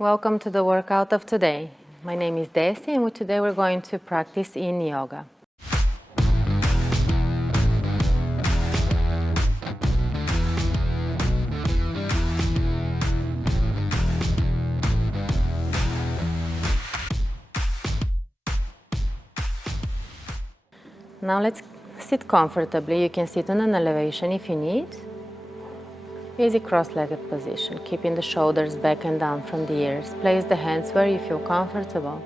Welcome to the workout of today. My name is Desi and today we're going to practice in yoga. Now let's sit comfortably. You can sit on an elevation if you need. Easy cross-legged position, keeping the shoulders back and down from the ears. Place the hands where you feel comfortable.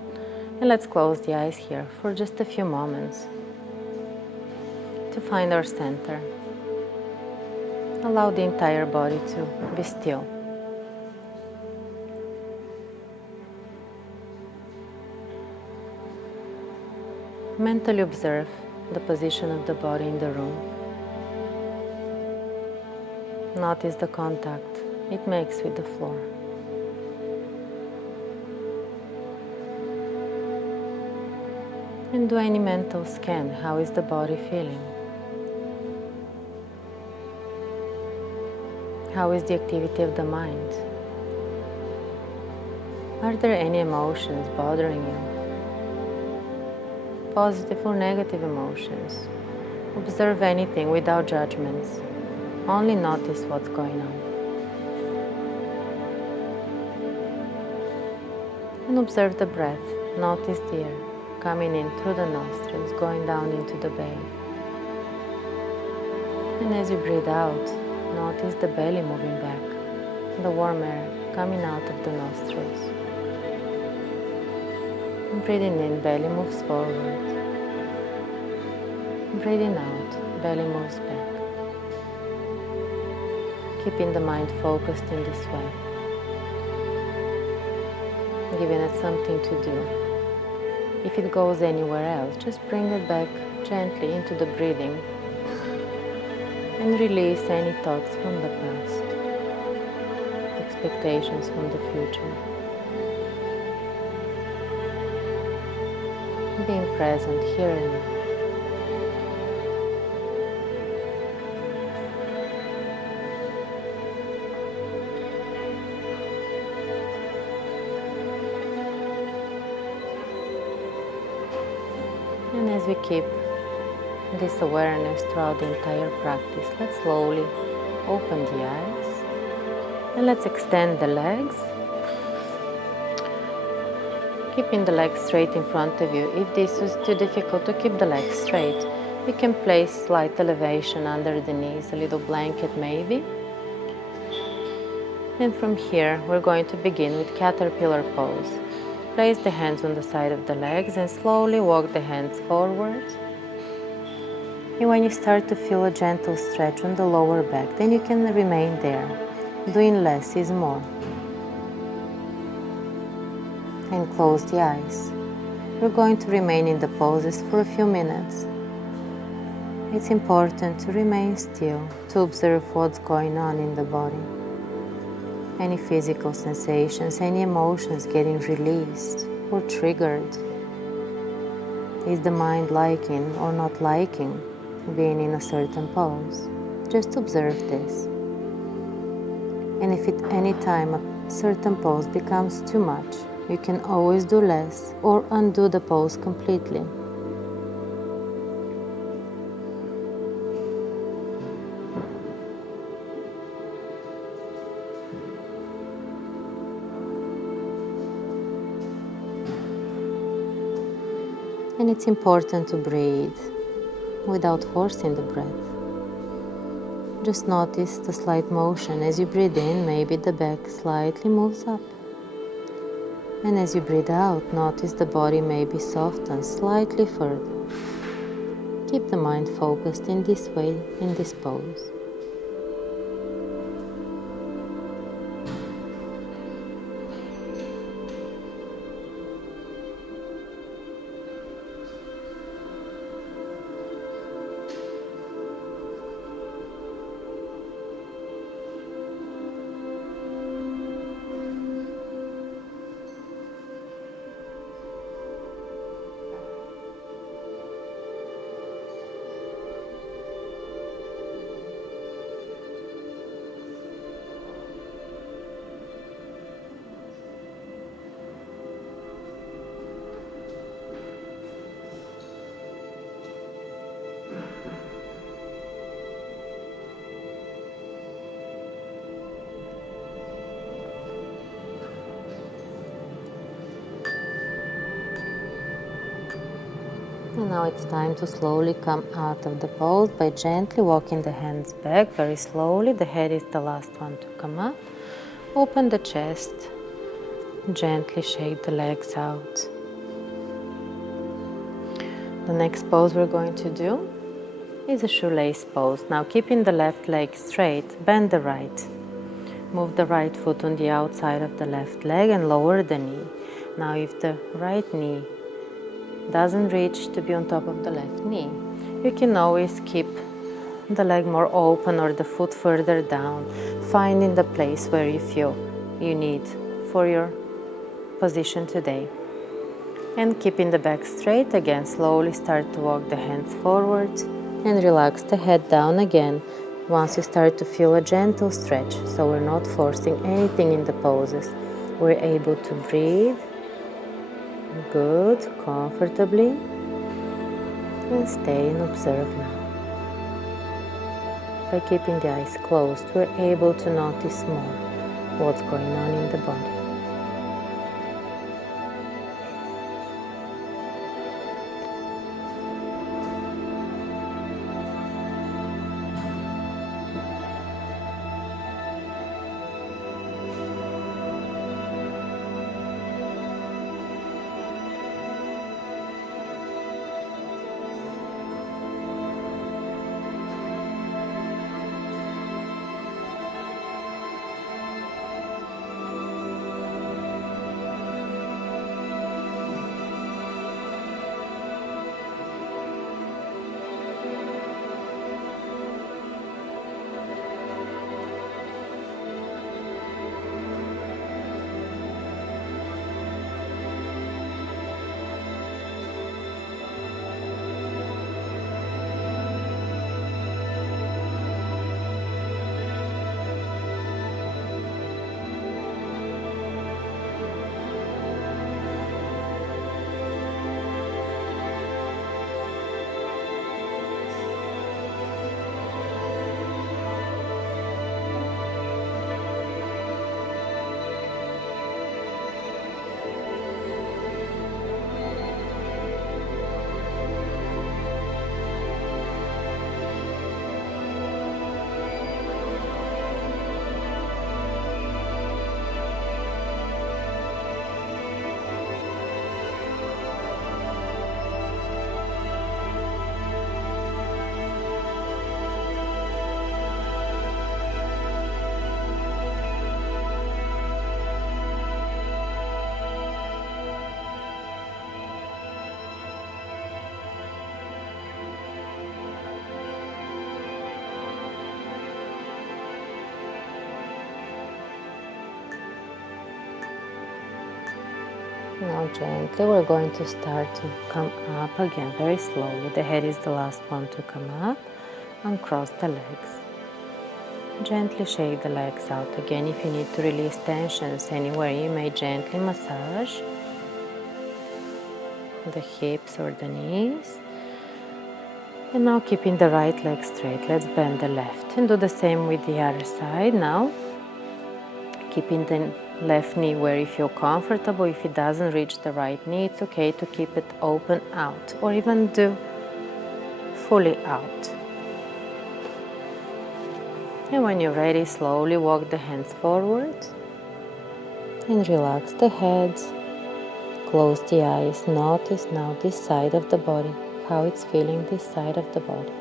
And let's close the eyes here for just a few moments to find our center. Allow the entire body to be still. Mentally observe the position of the body in the room. Notice the contact it makes with the floor. And do any mental scan. How is the body feeling? How is the activity of the mind? Are there any emotions bothering you? Positive or negative emotions? Observe anything without judgments. Only notice what's going on. And observe the breath. Notice the air coming in through the nostrils, going down into the belly. And as you breathe out, notice the belly moving back, the warm air coming out of the nostrils. And breathing in, belly moves forward. Breathing out, belly moves back. Keeping the mind focused in this way. Giving it something to do. If it goes anywhere else, just bring it back gently into the breathing and release any thoughts from the past, expectations from the future. Being present here and now. And as we keep this awareness throughout the entire practice, let's slowly open the eyes and let's extend the legs, keeping the legs straight in front of you. If this is too difficult to keep the legs straight, you can place slight elevation under the knees, a little blanket maybe. And from here we're going to begin with caterpillar pose. Place the hands on the side of the legs and slowly walk the hands forward. And when you start to feel a gentle stretch on the lower back, then you can remain there. Doing less is more. And close the eyes. We're going to remain in the poses for a few minutes. It's important to remain still, to observe what's going on in the body. Any physical sensations, any emotions getting released or triggered. Is the mind liking or not liking being in a certain pose? Just observe this. And if at any time a certain pose becomes too much, you can always do less or undo the pose completely. And it's important to breathe without forcing the breath. Just notice the slight motion. As you breathe in, maybe the back slightly moves up. And as you breathe out, notice the body maybe softens slightly further. Keep the mind focused in this way, in this pose. And now it's time to slowly come out of the pose by gently walking the hands back very slowly. The head is the last one to come up. Open the chest. Gently shake the legs out. The next pose we're going to do is a shoelace pose. Now keeping the left leg straight, bend the right. Move the right foot on the outside of the left leg and lower the knee. Now if the right knee doesn't reach to be on top of the left knee, you can always keep the leg more open or the foot further down, finding the place where you feel you need for your position today. And keeping the back straight, again slowly start to walk the hands forward and relax the head down again once you start to feel a gentle stretch, so we're not forcing anything in the poses. We're able to breathe good, comfortably, and stay and observe now. By keeping the eyes closed, we're able to notice more what's going on in the body. Now gently we're going to start to come up again very slowly. The head is the last one to come up. Uncross the legs. Gently shake the legs out. Again, if you need to release tensions anywhere, you may gently massage the hips or the knees. And now keeping the right leg straight, let's bend the left and do the same with the other side. Now keeping the left knee where you feel comfortable. If it doesn't reach the right knee, it's okay to keep it open out or even do fully out. And when you're ready, slowly walk the hands forward and relax the head. Close the eyes. Notice now this side of the body, how it's feeling this side of the body.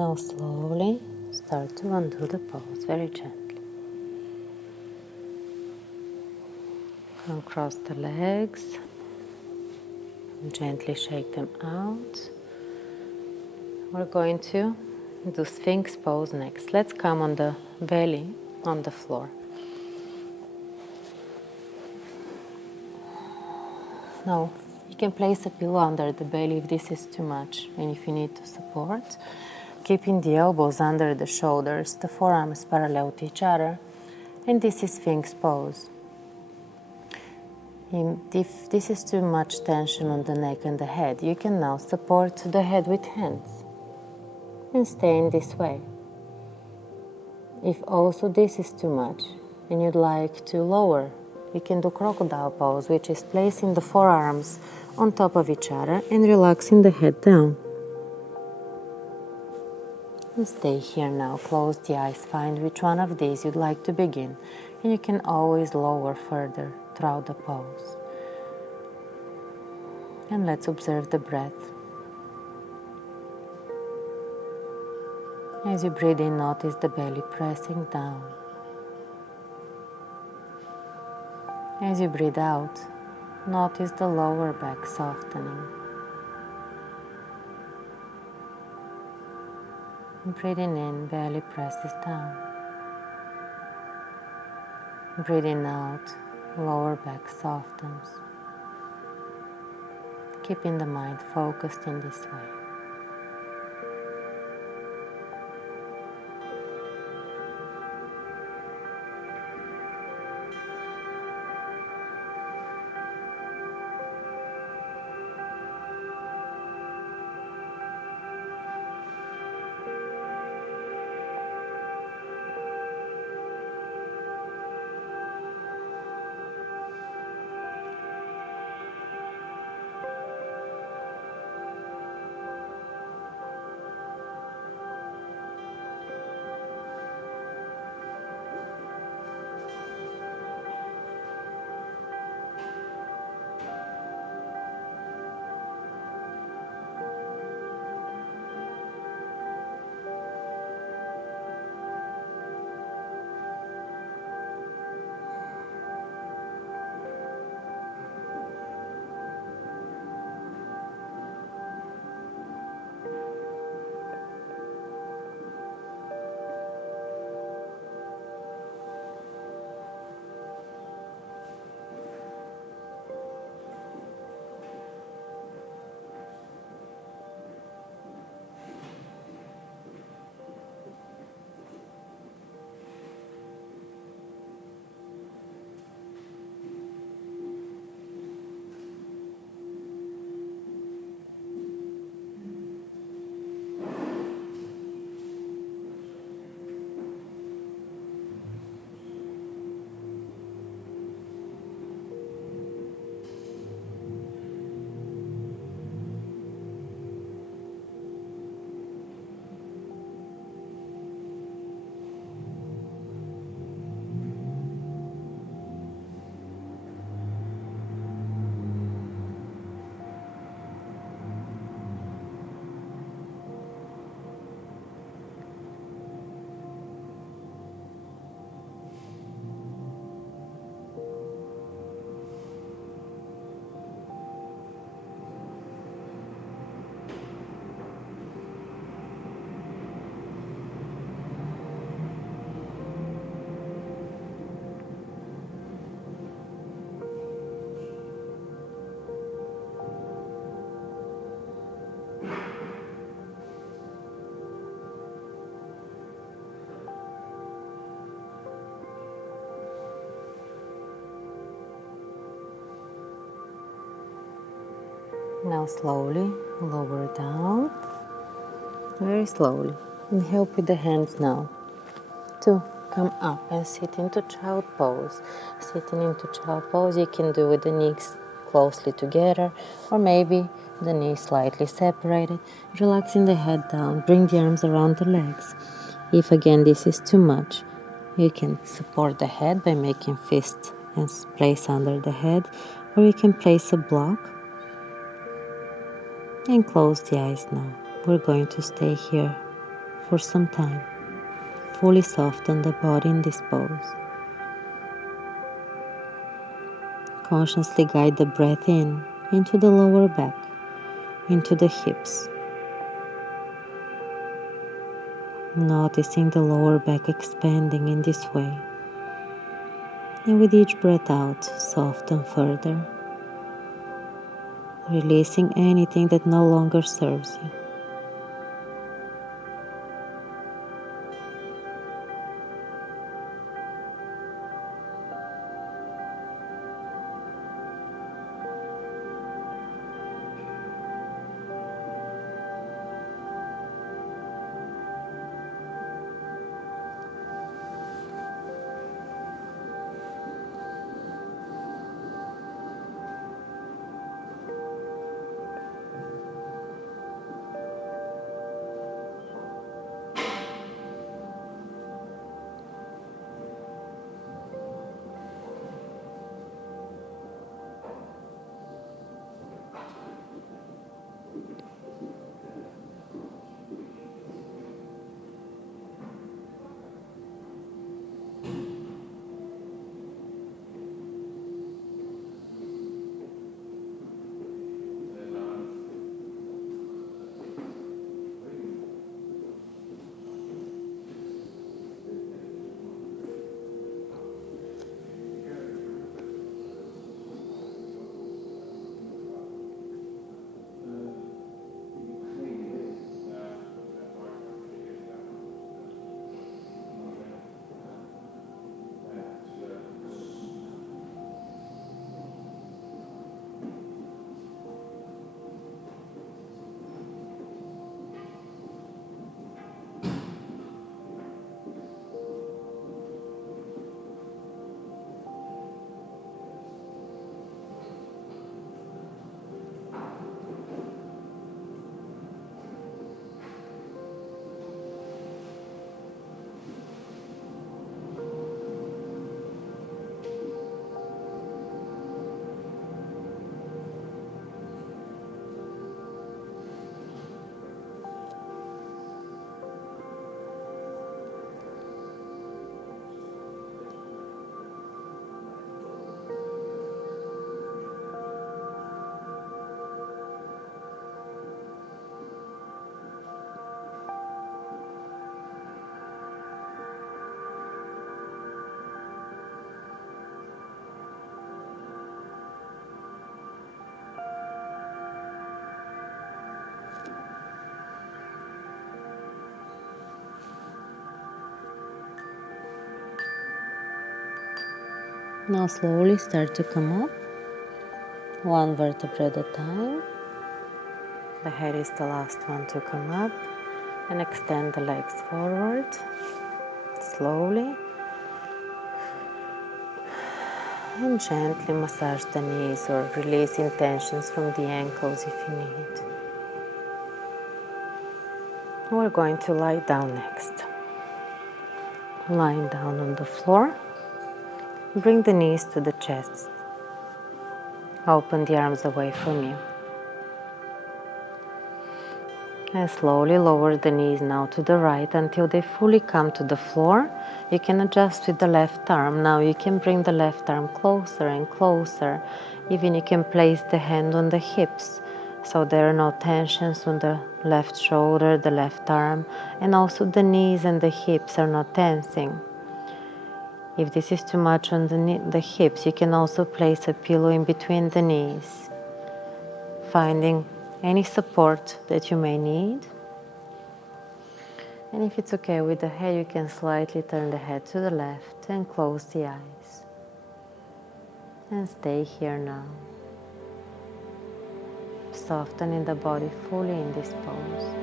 Now slowly start to undo the pose very gently. Uncross the legs. Gently shake them out. We're going to do Sphinx pose next. Let's come on the belly on the floor. Now, you can place a pillow under the belly if this is too much and if you need to support. Keeping the elbows under the shoulders, the forearms parallel to each other. And this is Sphinx pose. If this is too much tension on the neck and the head, you can now support the head with hands and stay in this way. If also this is too much and you'd like to lower, you can do crocodile pose, which is placing the forearms on top of each other and relaxing the head down. And stay here now, close the eyes, find which one of these you'd like to begin, and you can always lower further throughout the pose. And let's observe the breath. As you breathe in, notice the belly pressing down. As you breathe out, notice the lower back softening. Breathing in, belly presses down. Breathing out, lower back softens. Keeping the mind focused in this way. Now slowly lower down, very slowly, and help with the hands now to come up and sit into child pose. Sitting into child pose you can do with the knees closely together or maybe the knees slightly separated, relaxing the head down, bring the arms around the legs. If again this is too much, you can support the head by making fists and place under the head, or you can place a block and close the eyes now. We're going to stay here for some time. Fully soften the body in this pose. Consciously guide the breath in into the lower back, into the hips. Noticing the lower back expanding in this way. And with each breath out, soften further, releasing anything that no longer serves you. Now slowly start to come up, one vertebra at a time. The head is the last one to come up, and extend the legs forward, slowly. And gently massage the knees or release tensions from the ankles if you need. We're going to lie down next. Lying down on the floor. Bring the knees to the chest. Open the arms away from you. And slowly lower the knees now to the right until they fully come to the floor. You can adjust with the left arm. Now you can bring the left arm closer and closer. Even you can place the hand on the hips, so there are no tensions on the left shoulder, the left arm, and also the knees and the hips are not tensing. If this is too much on the hips, you can also place a pillow in between the knees, finding any support that you may need. And if it's okay with the head, you can slightly turn the head to the left and close the eyes. And stay here now, softening the body fully in this pose.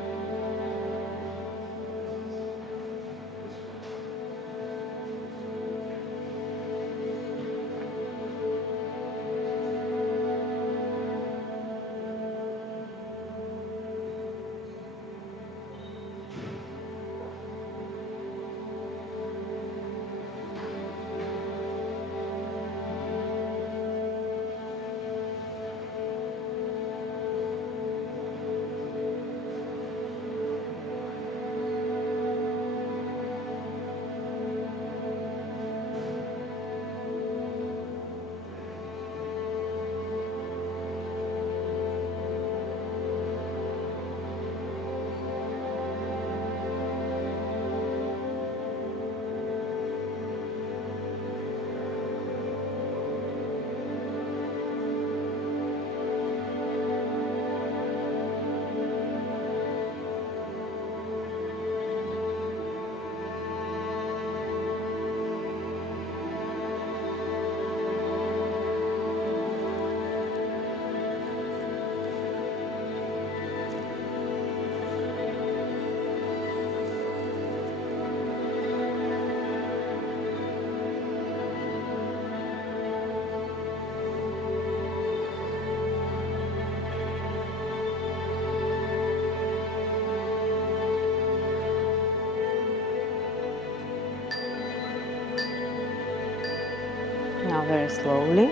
very slowly.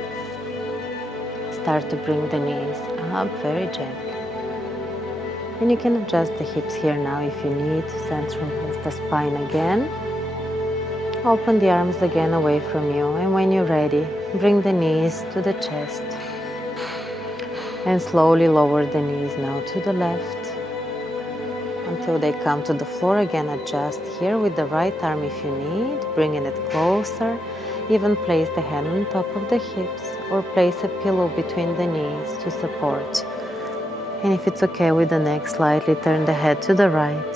Start to bring the knees up very gently. And you can adjust the hips here now if you need to centralize the spine again. Open the arms again away from you, and when you're ready, bring the knees to the chest. And slowly lower the knees now to the left until they come to the floor. Again, adjust here with the right arm if you need, bringing it closer. Even place the hand on top of the hips or place a pillow between the knees to support. And if it's okay with the neck, slightly turn the head to the right.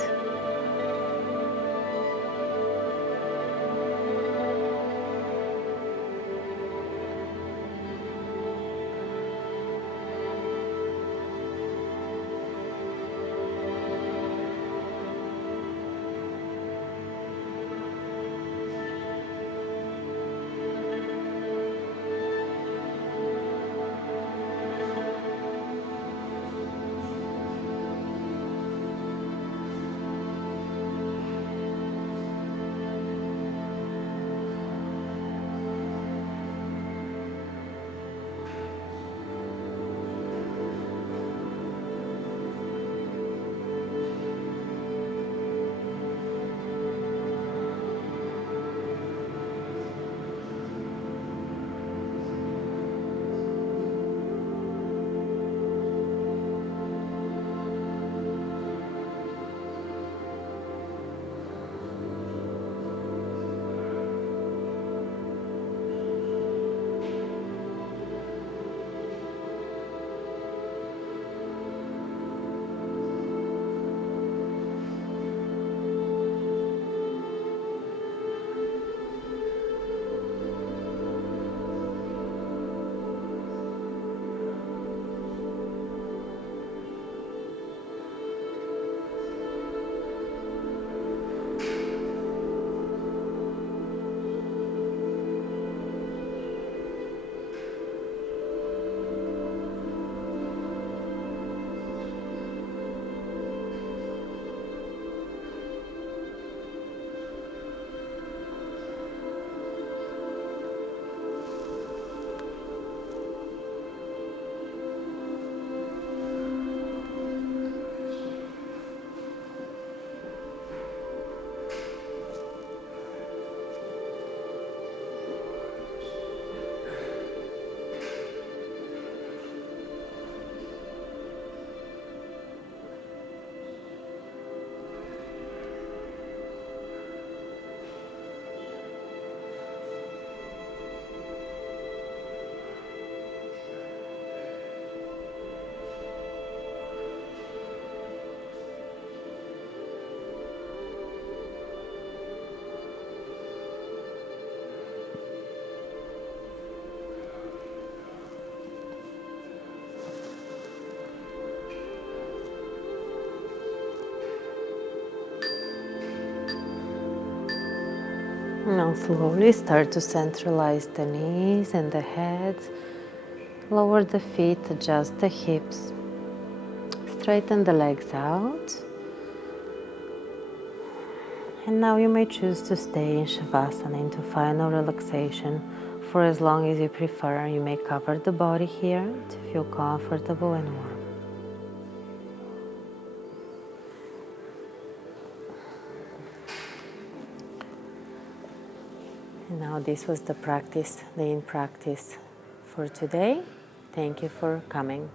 Now slowly start to centralize the knees and the head. Lower the feet, adjust the hips. Straighten the legs out. And now you may choose to stay in Shavasana into final relaxation for as long as you prefer. You may cover the body here to feel comfortable and warm. And now this was the in practice for today. Thank you for coming.